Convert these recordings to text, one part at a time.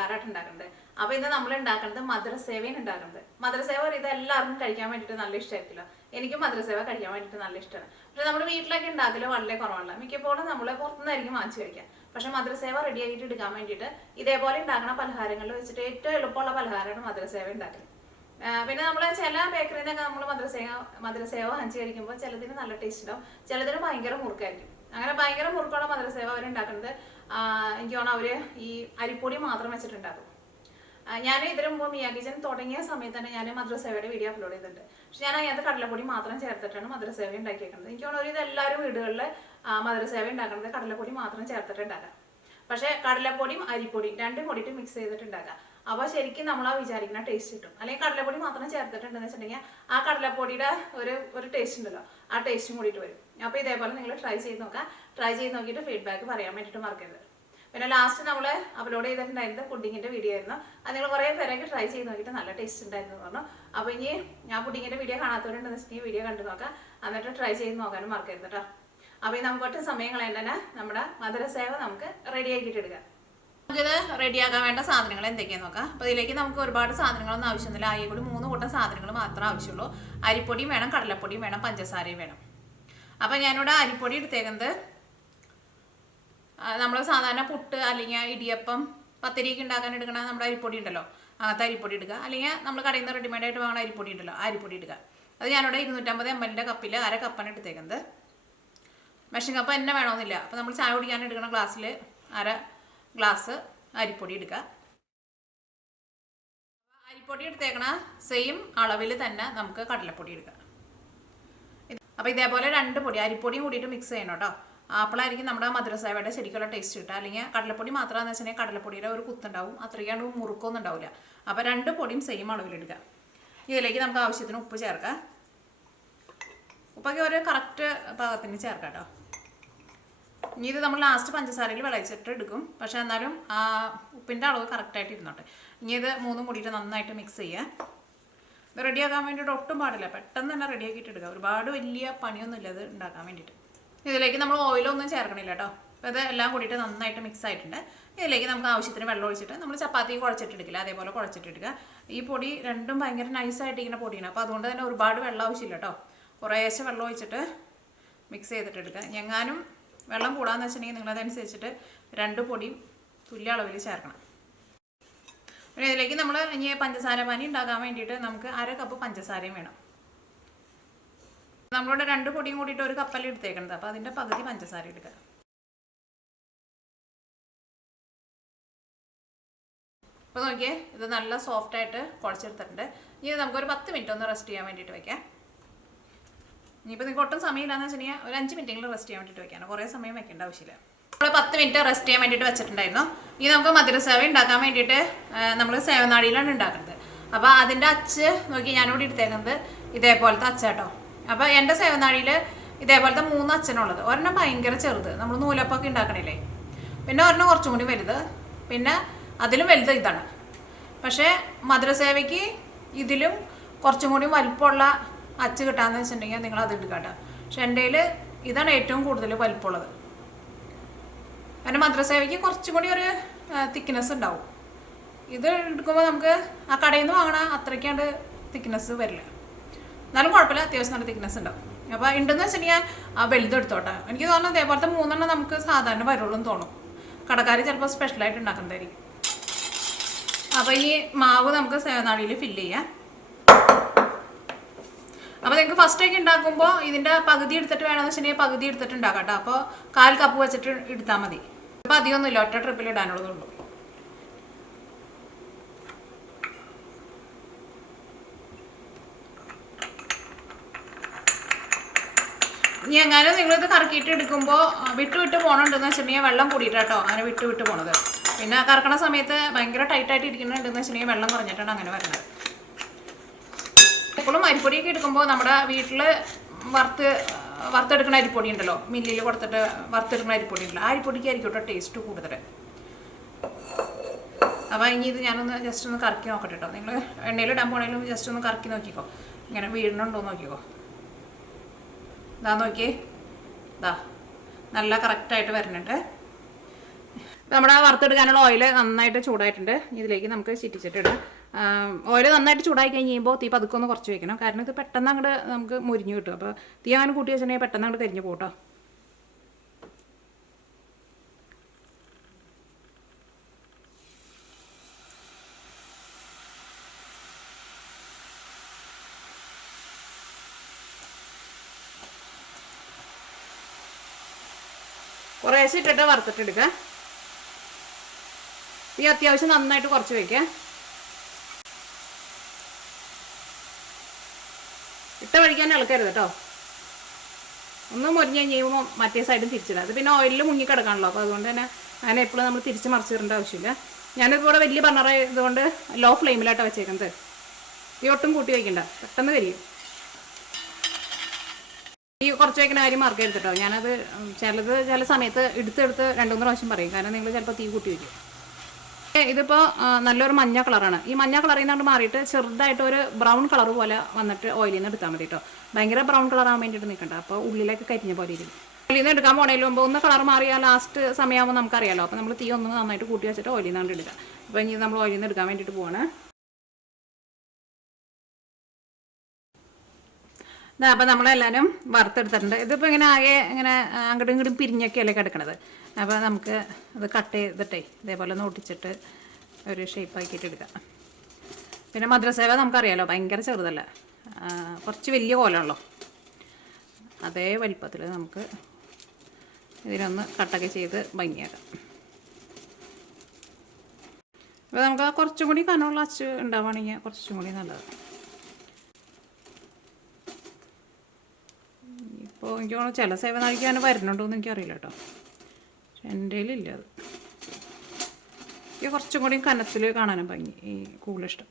പലഹാരമായിട്ട് ഉണ്ടാക്കുന്നത്. അപ്പോൾ ഇന്ന് നമ്മൾ ഉണ്ടാക്കുന്നത് മധുര സേവയാണ് ഉണ്ടാക്കുന്നത്. മധുര സേവ ഇത് എല്ലാവർക്കും കഴിക്കാൻ വേണ്ടിയിട്ട് നല്ല ഇഷ്ടമായിരിക്കില്ല. എനിക്കും മധുര സേവ കഴിക്കാൻ വേണ്ടിയിട്ട് നല്ല ഇഷ്ടമാണ്. പക്ഷെ നമ്മുടെ വീട്ടിലൊക്കെ ഉണ്ടാക്കൽ വളരെ കുറവാണ്. മിക്കപ്പോഴും നമ്മൾ പുറത്തുനിന്നായിരിക്കും വാങ്ങിച്ചു കഴിക്കുക. പക്ഷെ മധുര സേവ റെഡി ആക്കിയിട്ട് എടുക്കാൻ വേണ്ടിയിട്ട് ഇതേപോലെ ഉണ്ടാക്കുന്ന പലഹാരങ്ങളിൽ വെച്ചിട്ട് ഏറ്റവും എളുപ്പമുള്ള പലഹാരമാണ് മധുര സേവ ഉണ്ടാക്കൽ. പിന്നെ നമ്മൾ ചില ബേക്കറിയിൽ നിന്നൊക്കെ നമ്മൾ മധുര സേവ വാങ്ങിച്ച് കഴിക്കുമ്പോൾ ചിലതിന് നല്ല ടേസ്റ്റ് ഉണ്ടാവും, ചിലതിന് ഭയങ്കര മുറുക്കായിരിക്കും. അങ്ങനെ ഭയങ്കര മുറുക്കുള്ള മധുര സേവ അവരുണ്ടാക്കുന്നത് എനിക്ക് തോന്നുന്നു അവർ ഈ അരിപ്പൊടി മാത്രം വെച്ചിട്ടുണ്ടാക്കും. ഞാൻ ഇതിനു മുമ്പ് മിയാ കിച്ചൻ തുടങ്ങിയ സമയത്ത് തന്നെ ഞാൻ മധുര സേവയുടെ വീഡിയോ അപ്ലോഡ് ചെയ്തിട്ടുണ്ട്. പക്ഷെ ഞാൻ അതിനകത്ത് കടലപ്പൊടി മാത്രം ചേർത്തിട്ടാണ് മധുര സേവ ഉണ്ടാക്കിയേക്കുന്നത്. എനിക്ക് തോന്നുന്നു ഇതെല്ലാവരും വീടുകളിൽ മധുര സേവ ഉണ്ടാക്കുന്നത് കടലപ്പൊടി മാത്രം ചേർത്തിട്ട് ഉണ്ടാക്കാം. പക്ഷെ കടലപ്പൊടിയും അരിപ്പൊടിയും രണ്ടും കൂടിയിട്ട് മിക്സ് ചെയ്തിട്ട് ഉണ്ടാക്കാം. അപ്പോൾ ശരിക്കും നമ്മൾ ആ വിചാരിക്കുന്ന ടേസ്റ്റ് കിട്ടും. അല്ലെങ്കിൽ കടലപ്പൊടി മാത്രം ചേർത്തിട്ടുണ്ടെന്ന് വെച്ചിട്ടുണ്ടെങ്കിൽ ആ കടലപ്പൊടിയുടെ ഒരു ടേസ്റ്റ് ഉണ്ടല്ലോ, ആ ടേസ്റ്റും കൂടിയിട്ട് വരും. അപ്പോൾ ഇതേപോലെ നിങ്ങൾ ട്രൈ ചെയ്ത് നോക്കാം. ട്രൈ ചെയ്ത് നോക്കിയിട്ട് ഫീഡ്ബാക്ക് പറയാൻ വേണ്ടിയിട്ട് മറക്കരുത്. പിന്നെ ലാസ്റ്റ് നമ്മൾ അപ്ലോഡ് ചെയ്തിട്ടുണ്ടായിരുന്നത് പുഡിങ്ങിൻ്റെ വീഡിയോ ആയിരുന്നു. അത് നിങ്ങൾ കുറേ പേരൊക്കെ ട്രൈ ചെയ്ത് നോക്കിയിട്ട് നല്ല ടേസ്റ്റ് ഉണ്ടായിരുന്നു പറഞ്ഞു. അപ്പോൾ ഇനി ഞാൻ പുഡിങ്ങിൻ്റെ വീഡിയോ കാണാത്തവരുണ്ടെന്ന് വെച്ചിട്ടുണ്ടെങ്കിൽ വീഡിയോ കണ്ടു നോക്കാം, എന്നിട്ട് ട്രൈ ചെയ്ത് നോക്കാനും മറക്കരുത് കേട്ടോ. അപ്പോൾ ഈ നമുക്ക് ഒട്ടും സമയം കളയണ്ട നമ്മുടെ മധുര സേവ നമുക്ക് റെഡി ആക്കിയിട്ട് എടുക്കാം. നമുക്കിത് റെഡിയാക്കാൻ വേണ്ട സാധനങ്ങൾ എന്തൊക്കെയാണെന്ന് നോക്കാം. അപ്പോൾ ഇതിലേക്ക് നമുക്ക് ഒരുപാട് സാധനങ്ങളൊന്നും ആവശ്യമൊന്നുമില്ല. ആകെ കൂടി 3 കൂട്ടം സാധനങ്ങൾ മാത്രമേ ആവശ്യമുള്ളൂ. അരിപ്പൊടിയും വേണം, കടലപ്പൊടിയും വേണം, പഞ്ചസാരയും വേണം. അപ്പോൾ ഞാനിവിടെ അരിപ്പൊടി എടുത്തേക്കുന്നത് നമ്മൾ സാധാരണ പുട്ട് അല്ലെങ്കിൽ ഇടിയപ്പം പത്തിരിക്ക് ഉണ്ടാക്കാൻ എടുക്കണ നമ്മുടെ അരിപ്പൊടി ഉണ്ടല്ലോ, അങ്ങനത്തെ അരിപ്പൊടി എടുക്കുക. അല്ലെങ്കിൽ നമ്മൾ കടയിൽ നിന്ന് റെഡിമെയ്ഡായിട്ട് വാങ്ങുന്ന അരിപ്പൊടി ഉണ്ടല്ലോ, ആ അരിപ്പൊടി എടുക്കുക. അത് ഞാനിവിടെ 250 ml കപ്പിൽ അര കപ്പാണ് എടുത്തേക്കുന്നത്. മെഷീൻ കപ്പ് തന്നെ വേണമെന്നില്ല. അപ്പോൾ നമ്മൾ ചായ കുടിക്കാൻ എടുക്കുന്ന ഗ്ലാസ്സിൽ അര ഗ്ലാസ് അരിപ്പൊടി എടുക്കുക. അരിപ്പൊടി എടുത്തേക്കണ സെയിം അളവിൽ തന്നെ നമുക്ക് കടലപ്പൊടി എടുക്കുക. അപ്പോൾ ഇതേപോലെ 2 പൊടി അരിപ്പൊടിയും കൂടിയിട്ട് മിക്സ് ചെയ്യണം കേട്ടോ. അപ്പോഴായിരിക്കും നമ്മുടെ മധുര സേവയുടെ ശരിക്കുള്ള ടേസ്റ്റ് കിട്ടുക. അല്ലെങ്കിൽ കടലപ്പൊടി മാത്രമാണെന്ന് വെച്ചിട്ടുണ്ടെങ്കിൽ കടലപ്പൊടിയുടെ ഒരു കുത്തുണ്ടാവും, അത്രയ്ക്കാണ്ട് മുറുക്കൊന്നും ഉണ്ടാവില്ല. അപ്പോൾ 2 പൊടിയും സെയിം അളവിലെടുക്കുക. ഇതിലേക്ക് നമുക്ക് ആവശ്യത്തിന് ഉപ്പ് ചേർക്കാം. ഉപ്പൊക്കെ ഒരു കറക്റ്റ് പാകത്തിന് ചേർക്കാം കേട്ടോ. ഇനി ഇത് നമ്മൾ ലാസ്റ്റ് പഞ്ചസാരയിൽ വിളയിച്ചിട്ട് എടുക്കും. പക്ഷെ എന്നാലും ഉപ്പിൻ്റെ അളവ് കറക്റ്റായിട്ട് ഇരുന്നോട്ടെ. ഇനി ഇത് 3 കൂടിയിട്ട് നന്നായിട്ട് മിക്സ് ചെയ്യുക. ഇത് റെഡിയാക്കാൻ വേണ്ടിയിട്ട് ഒട്ടും പാടില്ല, പെട്ടെന്ന് തന്നെ റെഡിയാക്കിയിട്ട് എടുക്കുക. ഒരുപാട് വലിയ പണിയൊന്നുമില്ല ഇത് ഉണ്ടാക്കാൻ വേണ്ടിയിട്ട്. ഇതിലേക്ക് നമ്മൾ ഓയിലൊന്നും ചേർക്കണില്ല കേട്ടോ. അപ്പോൾ ഇത് എല്ലാം കൂടിയിട്ട് നന്നായിട്ട് മിക്സ് ആയിട്ടുണ്ട്. ഇതിലേക്ക് നമുക്ക് ആവശ്യത്തിന് വെള്ളം ഒഴിച്ചിട്ട് നമ്മൾ ചപ്പാത്തി കുഴച്ചിട്ടെടുക്കില്ല, അതേപോലെ കുഴച്ചിട്ടെടുക്കുക. ഈ പൊടി രണ്ടും ഭയങ്കര നൈസായിട്ട് ഇരിക്കുന്ന പൊടിയാണ്. അപ്പോൾ അതുകൊണ്ട് തന്നെ ഒരുപാട് വെള്ളം ആവശ്യമില്ല കേട്ടോ. കുറേശ്ശെ വെള്ളം ഒഴിച്ചിട്ട് മിക്സ് ചെയ്തിട്ടെടുക്കുക. എങ്ങാനും വെള്ളം കൂടാന്ന് വെച്ചിട്ടുണ്ടെങ്കിൽ നിങ്ങളതനുസരിച്ചിട്ട് 2 പൊടിയും തുല്യ അളവിൽ ചേർക്കണം. പിന്നെ ഇതിലേക്ക് നമ്മൾ ഇനി പഞ്ചസാര പാനി ഉണ്ടാക്കാൻ വേണ്ടിയിട്ട് നമുക്ക് അര കപ്പ് പഞ്ചസാരയും വേണം. നമ്മളിവിടെ 2 പൊടിയും കൂടിയിട്ട് ഒരു കപ്പല്ലേ എടുത്തേക്കണത്. അപ്പോൾ അതിൻ്റെ പകുതി പഞ്ചസാര എടുക്കുക. അപ്പോൾ നോക്കിയേ, ഇത് നല്ല സോഫ്റ്റായിട്ട് കുഴച്ചെടുത്തിട്ടുണ്ട്. ഇനി നമുക്കൊരു 10 മിനിറ്റ് ഒന്ന് റെസ്റ്റ് ചെയ്യാൻ വേണ്ടിയിട്ട് വയ്ക്കാം. ഇനിയിപ്പോൾ നിങ്ങൾക്ക് ഒട്ടും സമയമില്ലാന്ന് വെച്ചിട്ടുണ്ടെങ്കിൽ ഒരു 5 മിനിറ്റെങ്കിലും റെസ്റ്റ് ചെയ്യാൻ വേണ്ടിയിട്ട് വയ്ക്കാണ്. കുറേ സമയം വെക്കേണ്ട ആവശ്യമില്ല. നമ്മൾ 10 മിനിറ്റ് റെസ്റ്റ് ചെയ്യാൻ വേണ്ടിയിട്ട് വെച്ചിട്ടുണ്ടായിരുന്നു. ഇനി നമുക്ക് മധുര സേവ ഉണ്ടാക്കാൻ വേണ്ടിയിട്ട് നമ്മൾ സേവനാടിയിലാണ് ഉണ്ടാക്കുന്നത്. അപ്പോൾ അതിൻ്റെ അച്ച് നോക്കി ഞാനിവിടെ എടുത്തേക്കുന്നത് ഇതേപോലത്തെ അച്ചാട്ടോ. അപ്പോൾ എൻ്റെ സേവനാടിയിൽ ഇതേപോലത്തെ 3 അച്ഛനുള്ളത്. ഒരെണ്ണം ഭയങ്കര ചെറുത്, നമ്മൾ നൂലപ്പൊക്കെ ഉണ്ടാക്കണില്ലേ. പിന്നെ ഒരെണ്ണം കുറച്ചും കൂടി വലുത്, പിന്നെ അതിലും വലുത് ഇതാണ്. പക്ഷേ മധുര സേവയ്ക്ക് ഇതിലും കുറച്ചും കൂടി വലിപ്പമുള്ള അച്ച് കിട്ടാമെന്ന് വെച്ചിട്ടുണ്ടെങ്കിൽ നിങ്ങൾ അത് എടുക്കുക കേട്ടോ. പക്ഷെ എൻ്റെ കയ്യിൽ ഇതാണ് ഏറ്റവും കൂടുതൽ വലിപ്പമുള്ളത്. കാരണം മധുര സേവയ്ക്ക് കുറച്ചും കൂടി ഒരു തിക്നെസ് ഉണ്ടാവും. ഇത് എടുക്കുമ്പോൾ നമുക്ക് ആ കടയിൽ നിന്ന് വാങ്ങണ അത്രയ്ക്കാണ്ട് തിക്നെസ് വരില്ല. എന്നാലും കുഴപ്പമില്ല, അത്യാവശ്യം നല്ല തിക്നെസ് ഉണ്ടാവും. അപ്പോൾ ഉണ്ടെന്ന് വെച്ചിട്ടുണ്ടെങ്കിൽ ആ വലുത് എടുത്തോട്ടെ. എനിക്ക് തോന്നുന്നു ഇതേപോലത്തെ 3 എണ്ണം നമുക്ക് സാധാരണ വരുള്ളൂ എന്ന് തോന്നും. കടക്കാർ ചിലപ്പോൾ സ്പെഷ്യലായിട്ട് ഉണ്ടാക്കുന്നതായിരിക്കും. അപ്പോൾ ഈ മാവ് നമുക്ക് സേവനാടിയിൽ ഫില്ല് ചെയ്യാം. അപ്പോൾ നിങ്ങൾക്ക് ഫസ്റ്റൊക്കെ ഉണ്ടാക്കുമ്പോൾ ഇതിൻ്റെ പകുതി എടുത്തിട്ട് വേണമെന്ന് വെച്ചിട്ടുണ്ടെങ്കിൽ പകുതി എടുത്തിട്ട് ഉണ്ടാക്കാം കേട്ടോ. അപ്പോൾ 1/4 കപ്പ് വെച്ചിട്ട് എടുത്താൽ മതി. അപ്പോൾ അധികമൊന്നുമില്ല, ഒറ്റ ട്രിപ്പിൽ ഇടാനുള്ളതുള്ളൂ. ഇനി എങ്ങാനും നിങ്ങളിത് കറക്കിയിട്ട് എടുക്കുമ്പോൾ വിട്ട് പോകണുണ്ടെന്ന് വെച്ചിട്ടുണ്ടെങ്കിൽ വെള്ളം കൂടിയിട്ട് കേട്ടോ അങ്ങനെ വിട്ട് പോണത്. പിന്നെ കറക്കണ സമയത്ത് ഭയങ്കര ടൈറ്റായിട്ട് ഇരിക്കുന്നുണ്ടെന്ന് വെച്ചിട്ടുണ്ടെങ്കിൽ വെള്ളം കുറഞ്ഞിട്ടാണ് അങ്ങനെ വരുന്നത്. എപ്പോഴും അരിപ്പൊടിയൊക്കെ എടുക്കുമ്പോൾ നമ്മുടെ വീട്ടിൽ വറുത്തെടുക്കുന്ന അരിപ്പൊടി ഉണ്ടല്ലോ, മില്ലിൽ കൊടുത്തിട്ട് വറുത്തെടുക്കുന്ന അരിപ്പൊടി ഉണ്ടല്ലോ, ആ അരിപ്പൊടിക്കായിരിക്കും കേട്ടോ ടേസ്റ്റ് കൂടുതൽ. അപ്പോൾ ഇനി ഇത് ഞാനൊന്ന് ജസ്റ്റ് ഒന്ന് കറക്കി നോക്കട്ടെ കേട്ടോ. നിങ്ങൾ എണ്ണയിലിടാൻ പോകണമെങ്കിലും ജസ്റ്റ് ഒന്ന് കറക്കി നോക്കിക്കോ, ഇങ്ങനെ വീഴുന്നുണ്ടോ നോക്കിക്കോ. ഇതാ നോക്കിയേ, ഇതാ നല്ല കറക്റ്റായിട്ട് വരുന്നുണ്ട്. നമ്മുടെ വറുത്തെടുക്കാനുള്ള ഓയിൽ നന്നായിട്ട് ചൂടായിട്ടുണ്ട്. ഇതിലേക്ക് നമുക്ക് ചിറ്റിച്ചിട്ടിടാം. ഓയിൽ നന്നായിട്ട് ചൂടായി കഴിയുമ്പോൾ തീ പതുക്കെ ഒന്ന് കുറച്ച് വെക്കണം. കാരണം ഇത് പെട്ടെന്ന് അങ്ങോട്ട് നമുക്ക് മുരിഞ്ഞ് കിട്ടും. അപ്പോൾ തീ അങ്ങനെ കൂട്ടി വെച്ചിട്ടുണ്ടെങ്കിൽ പെട്ടെന്ന് അങ്ങോട്ട് കരിഞ്ഞ് പോട്ടോ. കുറേശ്ശെ ഇട്ടിട്ട് വറുത്തിട്ടെടുക്കുക. ഈ അത്യാവശ്യം നന്നായിട്ട് കുറച്ച് വയ്ക്കുക. ഇട്ട വഴിക്കാൻ ഇളക്കരുത് കേട്ടോ. ഒന്ന് മുരിഞ്ഞ് കഴിയുമ്പോൾ മറ്റേ സൈഡും തിരിച്ചിടുക. അത് പിന്നെ ഓയിലിൽ മുങ്ങിക്കിടക്കാണല്ലോ. അപ്പോൾ അതുകൊണ്ട് തന്നെ അങ്ങനെ എപ്പോഴും നമ്മൾ തിരിച്ച് മറിച്ചിടേണ്ട ആവശ്യമില്ല. ഞാനിതുപോലെ വലിയ ബർണർ ഇതുകൊണ്ട് ലോ ഫ്ലെയിമിലായിട്ടാണ് വെച്ചേക്കുന്നത്. ഈ ഒട്ടും കൂട്ടി വയ്ക്കണ്ട, പെട്ടെന്ന് കരിയും. ഈ കുറച്ച് വയ്ക്കുന്ന കാര്യം മറക്കരുത് കേട്ടോ. ഞാനത് ചില സമയത്ത് എടുത്തെടുത്ത് 2-3 പ്രാവശ്യം പറയും. കാരണം നിങ്ങൾ ചിലപ്പോൾ തീ കൂട്ടി വയ്ക്കും. ഇതിപ്പോൾ നല്ലൊരു മഞ്ഞ കളറാണ്. ഈ മഞ്ഞ കളറിൽ നിന്നോട്ട് മാറിയിട്ട് ചെറുതായിട്ട് ഒരു ബ്രൗൺ കളർ പോലെ വന്നിട്ട് ഓയിലിൽ നിന്ന് എടുത്താൽ മതി കേട്ടോ. ഭയങ്കര ബ്രൗൺ കളറാകാൻ വേണ്ടിയിട്ട് നിൽക്കണ്ട. അപ്പോൾ ഉള്ളിലേക്ക് കരിഞ്ഞ പോലെ ഇരിക്കും. ഓയിലിൽ നിന്ന് എടുക്കാൻ പോണേലും മുമ്പ് ഒന്ന് കളർ മാറിയാൽ ലാസ്റ്റ് സമയമാകുമ്പോൾ നമുക്കറിയാലോ. അപ്പോൾ നമ്മൾ തീ ഒന്ന് നന്നായിട്ട് കൂട്ടി വെച്ചിട്ട് ഓയിലിൽ നിന്നാണ്ട് എടുക്കുക. അപ്പോൾ ഇനി നമ്മൾ ഓയിലിൽ നിന്ന് എടുക്കാൻ വേണ്ടിയിട്ട് പോവാണ്. അപ്പോൾ നമ്മളെല്ലാവരും വറുത്തെടുത്തിട്ടുണ്ട്. ഇതിപ്പോൾ ഇങ്ങനെ ആകെ ഇങ്ങനെ അങ്ങോട്ടും ഇങ്ങോട്ടും പിരിഞ്ഞൊക്കെയല്ലേ കിടക്കണത്. അപ്പോൾ നമുക്ക് അത് കട്ട് ചെയ്തിട്ടേ ഇതേപോലെ ഒന്ന് ഒട്ടിച്ചിട്ട് ഒരു ഷേപ്പാക്കിയിട്ട് എടുക്കാം. പിന്നെ മധുര സേവ നമുക്കറിയാലോ, ഭയങ്കര ചെറുതല്ല, കുറച്ച് വലിയ കോലമുള്ളൂ. അതേ വലിപ്പത്തിൽ നമുക്ക് ഇതിനൊന്ന് കട്ടൊക്കെ ചെയ്ത് ഭംഗിയാക്കാം. അപ്പോൾ നമുക്ക് കുറച്ചും കൂടി കനമുള്ള അച്ച് ഉണ്ടാവുകയാണെങ്കിൽ കുറച്ചും കൂടി നല്ലത്. ഇപ്പോൾ എനിക്ക് തോന്നുന്നു ചില സേവ നാഴിക്കാൻ വരുന്നുണ്ടോ എന്ന് എനിക്കറിയില്ല കേട്ടോ. പക്ഷെ എൻ്റെ കയ്യിലില്ല അത്. എനിക്ക് കുറച്ചും കൂടി കനത്തിൽ കാണാനും ഭംഗി ഈ കൂടുതലിഷ്ടം.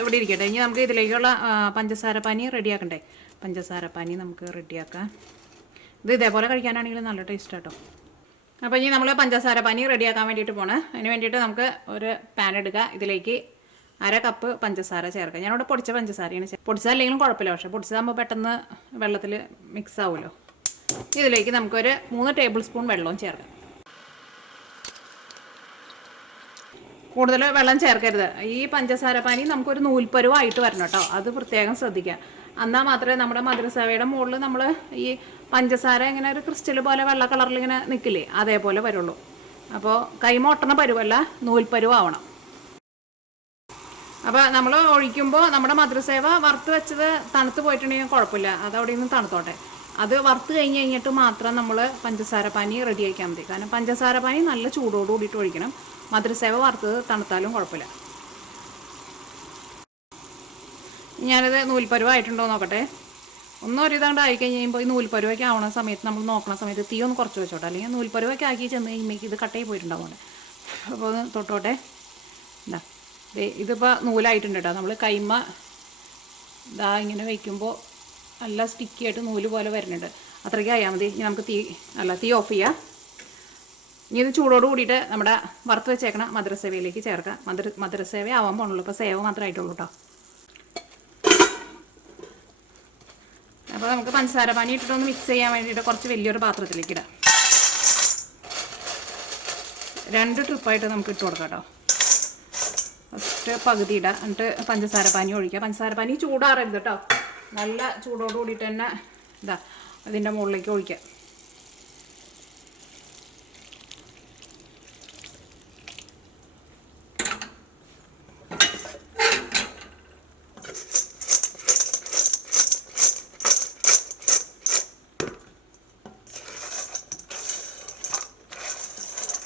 ഇവിടെ ഇരിക്കട്ടെ. ഇനി നമുക്ക് ഇതിലേക്കുള്ള പഞ്ചസാര പാനി റെഡിയാക്കണ്ടേ. പഞ്ചസാര പാനി നമുക്ക് റെഡിയാക്കാം. ഇത് ഇതേപോലെ കഴിക്കാനാണെങ്കിൽ നല്ല ടേസ്റ്റ് കേട്ടോ. അപ്പോൾ ഇനി നമ്മൾ പഞ്ചസാര പാനി റെഡിയാക്കാൻ വേണ്ടിയിട്ട് പോകണം. അതിന് വേണ്ടിയിട്ട് നമുക്ക് ഒരു പാൻ എടുക്കുക. ഇതിലേക്ക് 1/2 കപ്പ് പഞ്ചസാര ചേർക്കുക. ഞാനിവിടെ പൊടിച്ച പഞ്ചസാരയാണ്. പൊടിച്ചതല്ലെങ്കിലും കുഴപ്പമില്ല, പക്ഷേ പൊടിച്ചതാകുമ്പോൾ പെട്ടെന്ന് വെള്ളത്തിൽ മിക്സ് ആവുമല്ലോ. ഇതിലേക്ക് നമുക്കൊരു 3 ടേബിൾ സ്പൂൺ വെള്ളവും ചേർക്കാം. കൂടുതൽ വെള്ളം ചേർക്കരുത്. ഈ പഞ്ചസാര പാനി നമുക്കൊരു നൂൽപ്പരുവായിട്ട് വരണം കേട്ടോ. അത് പ്രത്യേകം ശ്രദ്ധിക്കുക. എന്നാൽ മാത്രമേ നമ്മുടെ മധുരസേവയുടെ മുകളിൽ നമ്മൾ ഈ പഞ്ചസാര ഇങ്ങനെ ഒരു ക്രിസ്റ്റൽ പോലെ വെള്ള കളറിൽ ഇങ്ങനെ നിൽക്കില്ലേ, അതേപോലെ വരുള്ളൂ. അപ്പോൾ കൈമ ഒട്ടണ പരുവല്ല, നൂൽപ്പരുവാവണം. അപ്പോൾ നമ്മൾ ഒഴിക്കുമ്പോൾ നമ്മുടെ മധുരസേവ വറുത്ത് വെച്ചത് തണുത്ത് പോയിട്ടുണ്ടെങ്കിൽ കുഴപ്പമില്ല, അത് അവിടെ നിന്ന് തണുത്തോട്ടെ. അത് വറുത്ത് കഴിഞ്ഞിട്ട് മാത്രം നമ്മൾ പഞ്ചസാര പാനി റെഡി ആക്കിയാൽ മതി. കാരണം പഞ്ചസാര പാനി നല്ല ചൂടോട് കൂടിയിട്ട് ഒഴിക്കണം. മധുരസേവ വറുത്തത് തണുത്താലും കുഴപ്പമില്ല. ഞാനിത് നൂൽപ്പരുവായിട്ടുണ്ടോ നോക്കട്ടെ. ഒന്നൊരിതാണ്ട് ആയി കഴിയുമ്പോൾ ഈ നൂൽപ്പരുവൊക്കെ ആവണ സമയത്ത് നമ്മൾ നോക്കണ സമയത്ത് തീ ഒന്ന് കുറച്ച് വെച്ചോട്ടെ. അല്ലെങ്കിൽ നൂൽപ്പരുവൊക്കെ ആക്കി ചെന്ന് കഴിയുമ്പോൾ ഇത് കട്ടായി പോയിട്ടുണ്ടാവുമല്ലോ. അപ്പോൾ ഒന്ന് തൊട്ടോട്ടെ. എന്താ ഇതിപ്പോൾ നൂലായിട്ടുണ്ട് കേട്ടോ. നമ്മൾ കൈമ ഇതാ ഇങ്ങനെ വയ്ക്കുമ്പോൾ നല്ല സ്റ്റിക്കി ആയിട്ട് നൂല് പോലെ വരുന്നുണ്ട്. അത്രയ്ക്ക് ആയാൽ മതി. ഇനി നമുക്ക് തീ ഓഫ് ചെയ്യാം. ഇനി ഇത് ചൂടോട് കൂടിയിട്ട് നമ്മുടെ വറുത്ത് വെച്ചേക്കണ മധുരസേവയിലേക്ക് ചേർക്കാം. മധുരസേവ ആവാൻ പോകണുള്ളൂ. ഇപ്പോൾ സേവ മാത്രമായിട്ടുള്ളൂ കേട്ടോ. അപ്പോൾ നമുക്ക് പഞ്ചസാര പാനി ഇട്ടിട്ടൊന്ന് മിക്സ് ചെയ്യാൻ വേണ്ടിയിട്ട് കുറച്ച് വലിയൊരു പാത്രത്തിലേക്ക് ഇടാം. 2 ട്രിപ്പായിട്ട് നമുക്ക് ഇട്ട് കൊടുക്കാം കേട്ടോ. ഫസ്റ്റ് പകുതി ഇടാം, എന്നിട്ട് പഞ്ചസാര പാനി ഒഴിക്കുക. പഞ്ചസാര പാനി ചൂടാറരുത് കേട്ടോ. നല്ല ചൂടോട് കൂടിയിട്ട് തന്നെ ഇതാ അതിൻ്റെ മുകളിലേക്ക് ഒഴിക്കുക.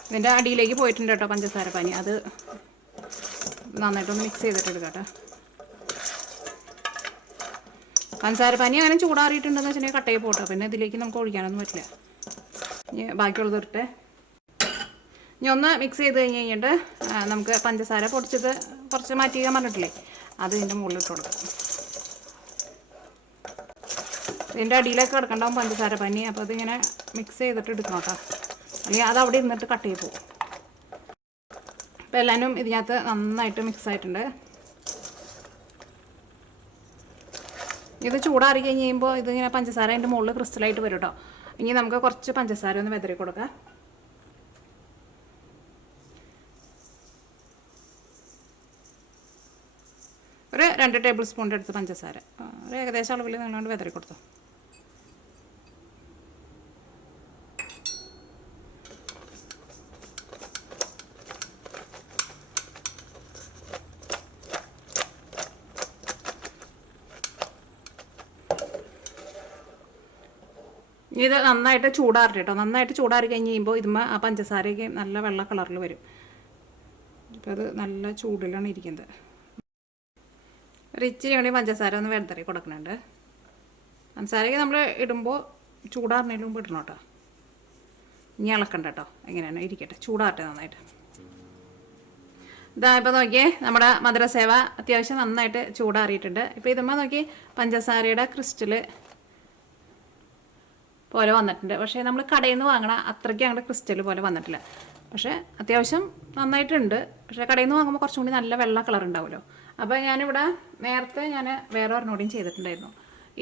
ഇതിൻ്റെ അടിയിലേക്ക് പോയിട്ടുണ്ട് കേട്ടോ പഞ്ചസാര പാനി. അത് നന്നായിട്ടൊന്ന് മിക്സ് ചെയ്തിട്ടെടുക്കാം കേട്ടോ. പഞ്ചസാര പാനി അങ്ങനെ ചൂടാറിയിട്ടുണ്ടെന്ന് വെച്ചിട്ടുണ്ടെങ്കിൽ കട്ടയിൽ പോട്ടോ. പിന്നെ ഇതിലേക്ക് നമുക്ക് ഒഴിക്കാനൊന്നും പറ്റില്ല. ഇനി ബാക്കിയുള്ളത് ഇട്ടെ. ഇനി ഒന്ന് മിക്സ് ചെയ്ത് കഴിഞ്ഞിട്ട് നമുക്ക് പഞ്ചസാര പൊടിച്ചത് കുറച്ച് മാറ്റിക്കാൻ പറഞ്ഞിട്ടില്ലേ, അത് ഇതിൻ്റെ മുകളിൽ ഇട്ട് കൊടുക്കാം. ഇതിൻ്റെ അടിയിലേക്ക് കിടക്കണ്ടാവും പഞ്ചസാര പാനി. അപ്പോൾ അതിങ്ങനെ മിക്സ് ചെയ്തിട്ട് എടുക്കണം കേട്ടോ. അല്ലെങ്കിൽ അത് അവിടെ ഇരുന്നിട്ട് കട്ട് ചെയ്ത് പോകും. അപ്പോൾ എല്ലാവരും ഇതിനകത്ത് നന്നായിട്ട് മിക്സ് ആയിട്ടുണ്ട്. ഇത് ചൂടാറി കഴിഞ്ഞ് കഴിയുമ്പോൾ ഇതിങ്ങനെ പഞ്ചസാര അതിൻ്റെ മുകളിൽ ക്രിസ്റ്റലായിട്ട് വരും കേട്ടോ. ഇനി നമുക്ക് കുറച്ച് പഞ്ചസാര ഒന്ന് വെതറി കൊടുക്കാം. 2 ടേബിൾ സ്പൂണിൻ്റെ അടുത്ത് പഞ്ചസാര ഒരു ഏകദേശം അളവിൽ നിങ്ങളോട് വിതറി കൊടുത്തു. ഇത് നന്നായിട്ട് ചൂടാറട്ടെ കേട്ടോ. നന്നായിട്ട് ചൂടാറി കഴിഞ്ഞ് കഴിയുമ്പോൾ ഇതുമ്മ ആ പഞ്ചസാരയൊക്കെ നല്ല വെള്ള കളറിൽ വരും. ഇപ്പോൾ അത് നല്ല ചൂടിലാണ് ഇരിക്കുന്നത്. ഒരു ഇച്ചിരി വേണ്ടി പഞ്ചസാര ഒന്ന് വെന്തറി കൊടുക്കുന്നുണ്ട്. പഞ്ചസാരയൊക്കെ നമ്മൾ ഇടുമ്പോൾ ചൂടാറിനതിന് മുമ്പ് ഇടണം കേട്ടോ. ഇനി ഇളക്കണ്ട കേട്ടോ. എങ്ങനെയാണ് ഇരിക്കട്ടെ, ചൂടാറട്ടെ നന്നായിട്ട്. ഇതാ ഇപ്പോൾ നോക്കിയേ, നമ്മുടെ മധുര സേവ അത്യാവശ്യം നന്നായിട്ട് ചൂടാറിയിട്ടുണ്ട്. ഇപ്പോൾ ഇതുമ്മ നോക്കി പഞ്ചസാരയുടെ ക്രിസ്റ്റൽ പോലെ വന്നിട്ടുണ്ട്. പക്ഷേ നമ്മൾ കടയിൽ നിന്ന് വാങ്ങണ അത്രയ്ക്ക് അങ്ങോട്ട് ക്രിസ്റ്റൽ പോലെ വന്നിട്ടില്ല. പക്ഷേ അത്യാവശ്യം നന്നായിട്ടുണ്ട്. പക്ഷേ കടയിൽ നിന്ന് വാങ്ങുമ്പോൾ കുറച്ചും കൂടി നല്ല വെള്ള കളർ ഉണ്ടാവുമല്ലോ. അപ്പോൾ ഞാനിവിടെ നേരത്തെ ഞാൻ വേറെ ഒരെണ്ണോടെയും ചെയ്തിട്ടുണ്ടായിരുന്നു.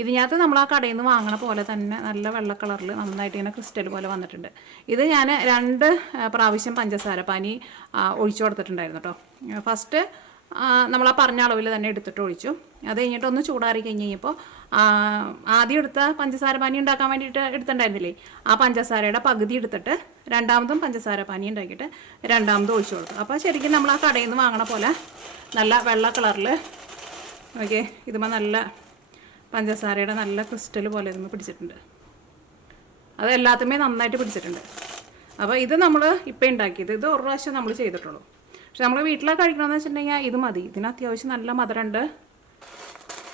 ഇതിനകത്ത് നമ്മൾ ആ കടയിൽ നിന്ന് വാങ്ങണ പോലെ തന്നെ നല്ല വെള്ള കളറിൽ നന്നായിട്ട് ഇങ്ങനെ ക്രിസ്റ്റൽ പോലെ വന്നിട്ടുണ്ട്. ഇത് ഞാൻ 2 പ്രാവശ്യം പഞ്ചസാര പാനി ഒഴിച്ചു കൊടുത്തിട്ടുണ്ടായിരുന്നു കേട്ടോ. ഫസ്റ്റ് നമ്മൾ ആ പറഞ്ഞ അളവിൽ തന്നെ എടുത്തിട്ട് ഒഴിച്ചു. അത് കഴിഞ്ഞിട്ട് ഒന്ന് ചൂടാറി കഴിഞ്ഞ് കഴിഞ്ഞപ്പോൾ ആദ്യം എടുത്ത പഞ്ചസാര പാനി ഉണ്ടാക്കാൻ വേണ്ടിയിട്ട് എടുത്തിട്ടുണ്ടായിരുന്നില്ലേ, ആ പഞ്ചസാരയുടെ പകുതി എടുത്തിട്ട് രണ്ടാമതും പഞ്ചസാര പാനി ഉണ്ടാക്കിയിട്ട് രണ്ടാമതും ഒഴിച്ചു കൊടുത്തു. അപ്പോൾ ശരിക്കും നമ്മൾ ആ കടയിൽ നിന്ന് വാങ്ങണ പോലെ നല്ല വെള്ള കളറിൽ ഓക്കെ ഇതുമ്പോൾ നല്ല പഞ്ചസാരയുടെ നല്ല ക്രിസ്റ്റൽ പോലെ ഇതുമ്പോൾ പിടിച്ചിട്ടുണ്ട്. അത് എല്ലാത്തുമേ നന്നായിട്ട് പിടിച്ചിട്ടുണ്ട്. അപ്പോൾ ഇത് നമ്മൾ ഇപ്പം ഉണ്ടാക്കിയത് ഇത് ഒരു പ്രാവശ്യം നമ്മൾ ചെയ്തിട്ടുള്ളൂ. പക്ഷെ നമ്മൾ വീട്ടിലൊക്കെ കഴിക്കണമെന്ന് വെച്ചിട്ടുണ്ടെങ്കിൽ ഇത് മതി. ഇതിന് അത്യാവശ്യം നല്ല മധുരമുണ്ട്.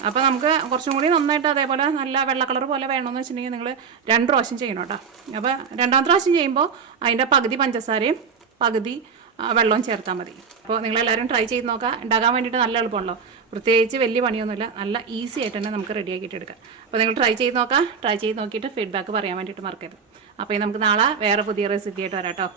അപ്പോൾ നമുക്ക് കുറച്ചും കൂടി നന്നായിട്ട് അതേപോലെ നല്ല വെള്ള കളർ പോലെ വേണമെന്ന് വെച്ചിട്ടുണ്ടെങ്കിൽ നിങ്ങൾ 2 പ്രാവശ്യം ചെയ്യണം കേട്ടോ. അപ്പോൾ 2ാമത്തെ പ്രാവശ്യം ചെയ്യുമ്പോൾ അതിൻ്റെ പകുതി പഞ്ചസാരയും പകുതി വെള്ളവും ചേർത്താൽ മതി. അപ്പോൾ നിങ്ങളെല്ലാവരും ട്രൈ ചെയ്ത് നോക്കുക. ഉണ്ടാക്കാൻ വേണ്ടിയിട്ട് നല്ല എളുപ്പമുണ്ടല്ലോ. പ്രത്യേകിച്ച് വലിയ പണിയൊന്നുമില്ല. നല്ല ഈസി ആയിട്ട് തന്നെ നമുക്ക് റെഡിയാക്കിയിട്ട് എടുക്കാം. അപ്പോൾ നിങ്ങൾ ട്രൈ ചെയ്ത് നോക്കുക. ട്രൈ ചെയ്ത് നോക്കിയിട്ട് ഫീഡ്ബാക്ക് പറയാൻ വേണ്ടിയിട്ട് മറക്കരുത്. അപ്പോൾ നമുക്ക് നാളെ വേറെ പുതിയ റെസിപ്പി ആയിട്ട് വരാം കേട്ടോ.